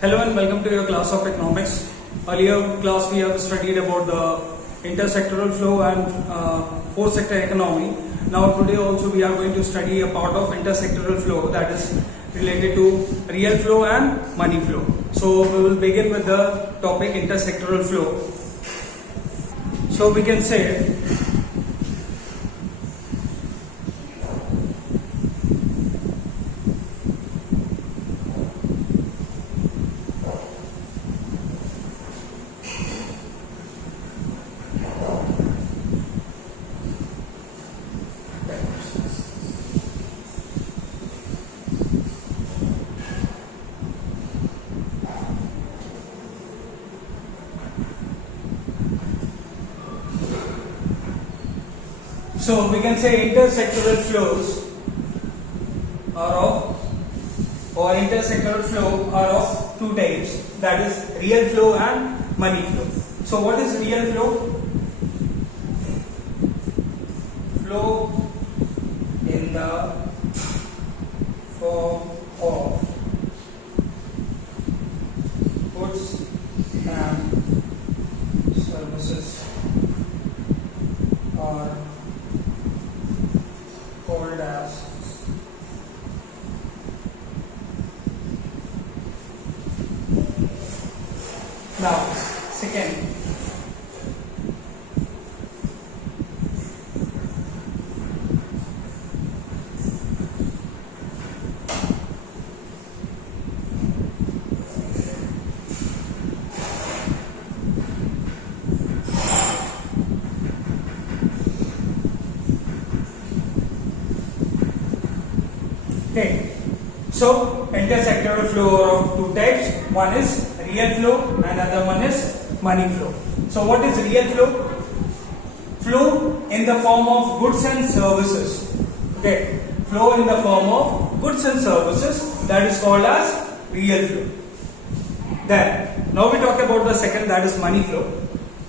Hello and welcome to your class of economics. Earlier class we have studied about the intersectoral flow and fourth sector economy. Now today also we are going to study a part of intersectoral flow that is related to real flow and money flow. So we will begin with the topic intersectoral flow. So we can say intersectoral flows are of two types, that is real flow and money flow. So what is real flow? Flow in the form of goods and services are called as now second okay. So intersectoral flow are of two types. One is real flow and other one is money flow. So what is real flow? Flow in the form of goods and services. Okay. Flow in the form of goods and services, that is called as real flow. Then now we talk about the second, that is money flow.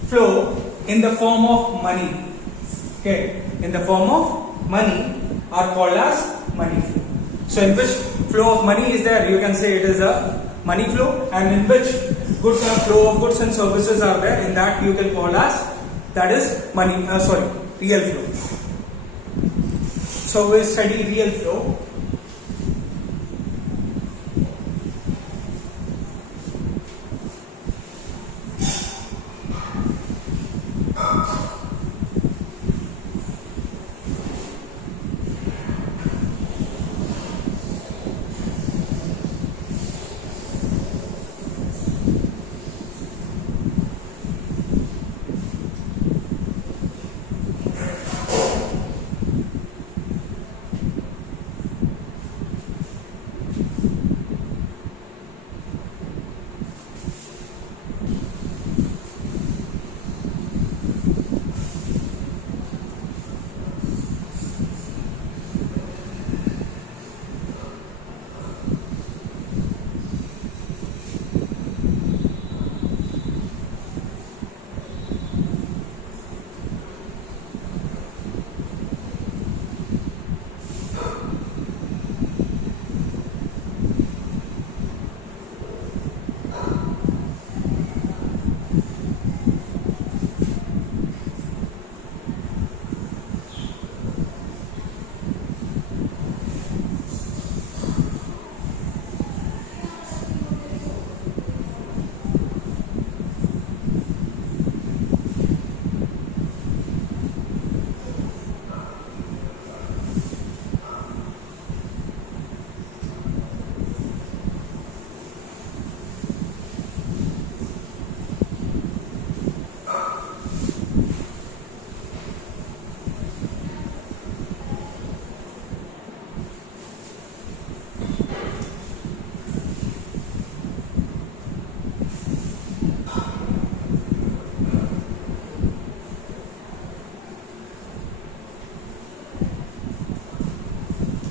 Flow in the form of money. Okay. In the form of money are called as money flow. So in which flow of money is there, you can say it is a money flow, and in which goods and flow of goods and services are there, in that you can call as that is real flow. So we study real flow.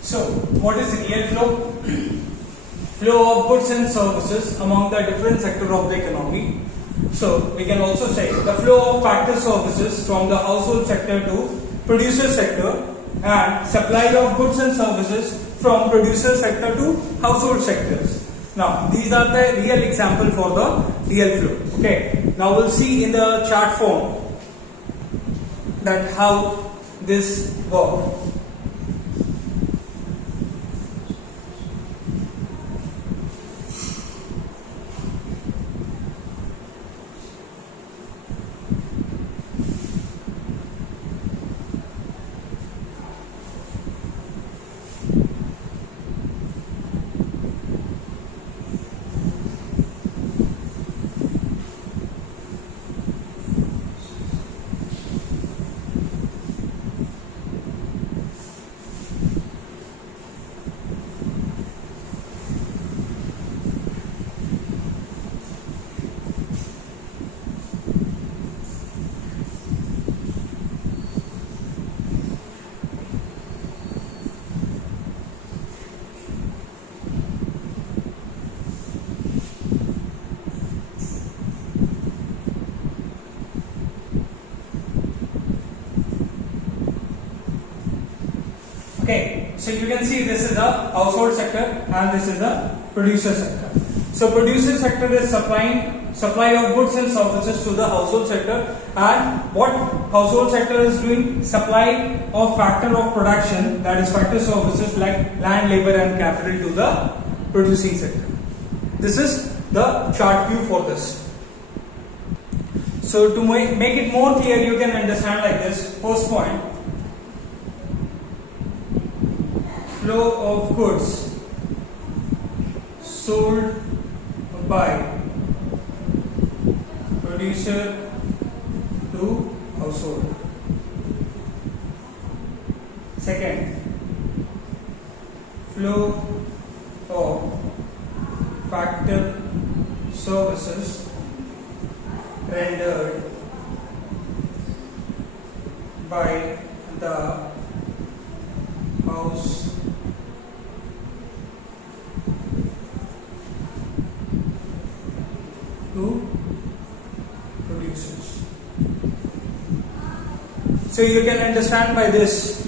So what is real flow? Flow of goods and services among the different sector of the economy. So we can also say the flow of factor services from the household sector to producer sector, and supply of goods and services from producer sector to household sectors. Now these are the real example for the real flow. Okay. Now we'll see in the chart form that how this works. Okay, so you can see this is the household sector and this is the producer sector. So producer sector is supply of goods and services to the household sector, and what household sector is doing, supply of factor of production, that is factor services like land, labor and capital to the producing sector. This is the chart view for this. So to make it more clear, you can understand like this. First point, flow of goods sold by producer to household. Second, flow of factor services rendered by the house to producers. So you can understand by this,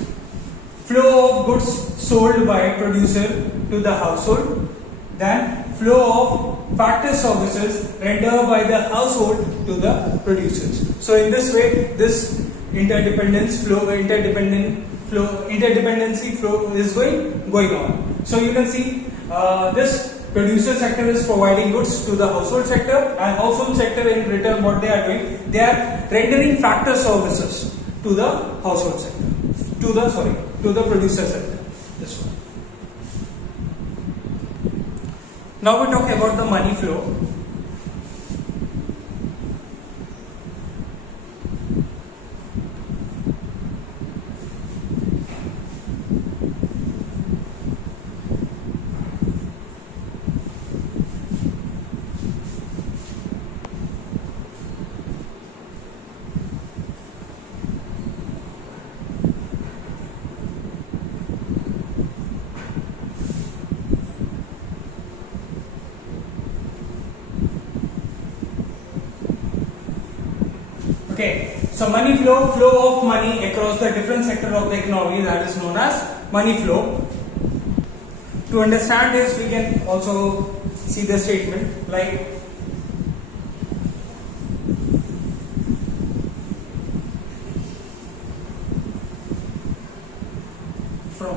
flow of goods sold by producer to the household, then flow of factor services rendered by the household to the producers. So in this way, this interdependency flow is going on. So you can see this producer sector is providing goods to the household sector, and household sector in return what they are doing, they are rendering factor services to the household sector, to the producer sector. This one. Now we talk about the money flow. Okay, so money flow of money across the different sector of the economy, that is known as money flow. To understand this, we can also see the statement like from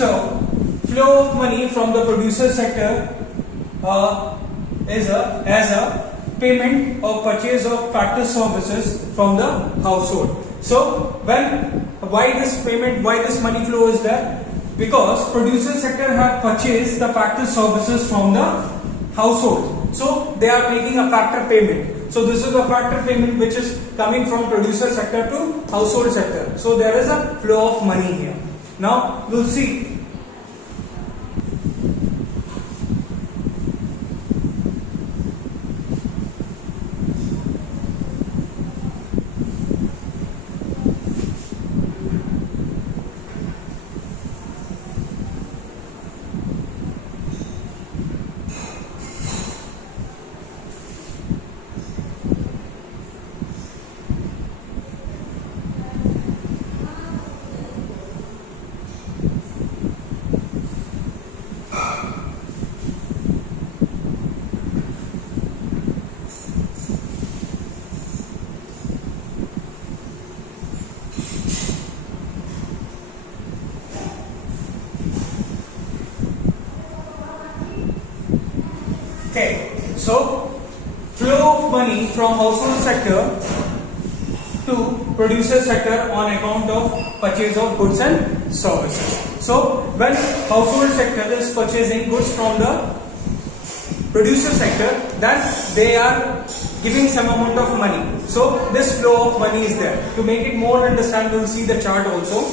So, flow of money from the producer sector is as a payment or purchase of factor services from the household. So, why this money flow is there? Because producer sector have purchased the factor services from the household. So, they are making a factor payment. So, this is a factor payment which is coming from producer sector to household sector. So there is a flow of money here. Now we'll see. Okay, so flow of money from household sector to producer sector on account of purchase of goods and services. So when household sector is purchasing goods from the producer sector, then they are giving some amount of money. So this flow of money is there. To make it more understand, we'll see the chart also.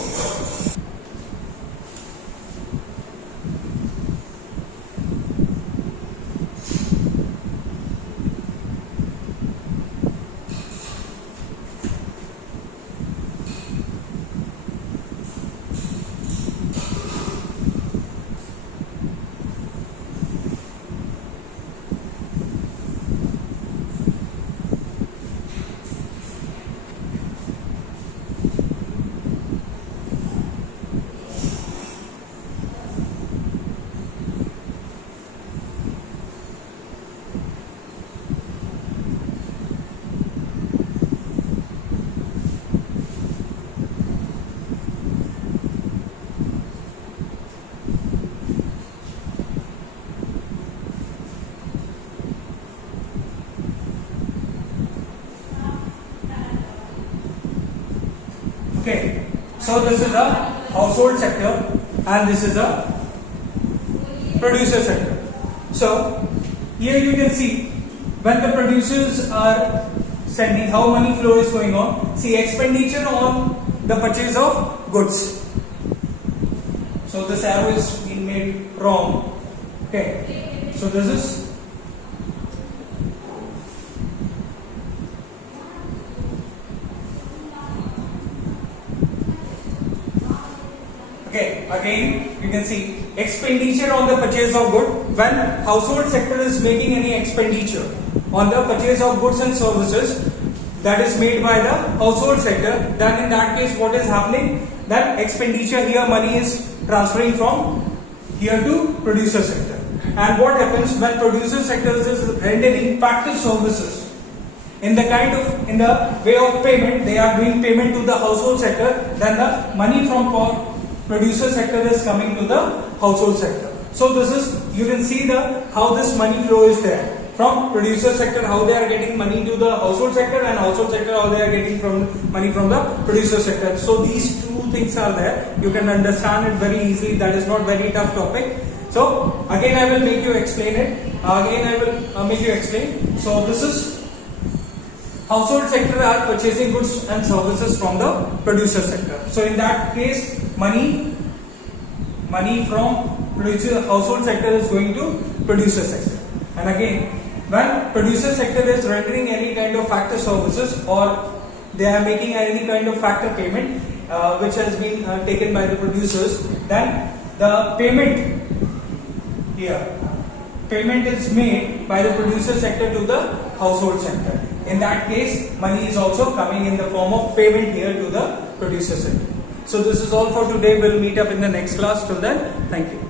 Okay, so this is the household sector and this is the producer sector. So here you can see when the producers are sending, how money flow is going on. See, expenditure on the purchase of goods. So this arrow is being made wrong. Okay, so this is okay, again you can see expenditure on the purchase of goods. When household sector is making any expenditure on the purchase of goods and services that is made by the household sector, then in that case what is happening? That expenditure here, money is transferring from here to producer sector. And what happens when producer sector is rendering factor services? In the way of payment, they are doing payment to the household sector, then the money from producer sector is coming to the household sector. So this is, you can see how this money flow is there. From producer sector, how they are getting money to the household sector, and household sector, how they are getting money from the producer sector. So these two things are there. You can understand it very easily. That is not very tough topic. So again, I will make you explain it. So this is household sector are purchasing goods and services from the producer sector. So in that case, money from household sector is going to producer sector. And again, when producer sector is rendering any kind of factor services, or they are making any kind of factor payment which has been taken by the producers, then the payment is made by the producer sector to the household sector. In that case, money is also coming in the form of payment here to the producer sector. So this is all for today. We'll meet up in the next class. Till then, thank you.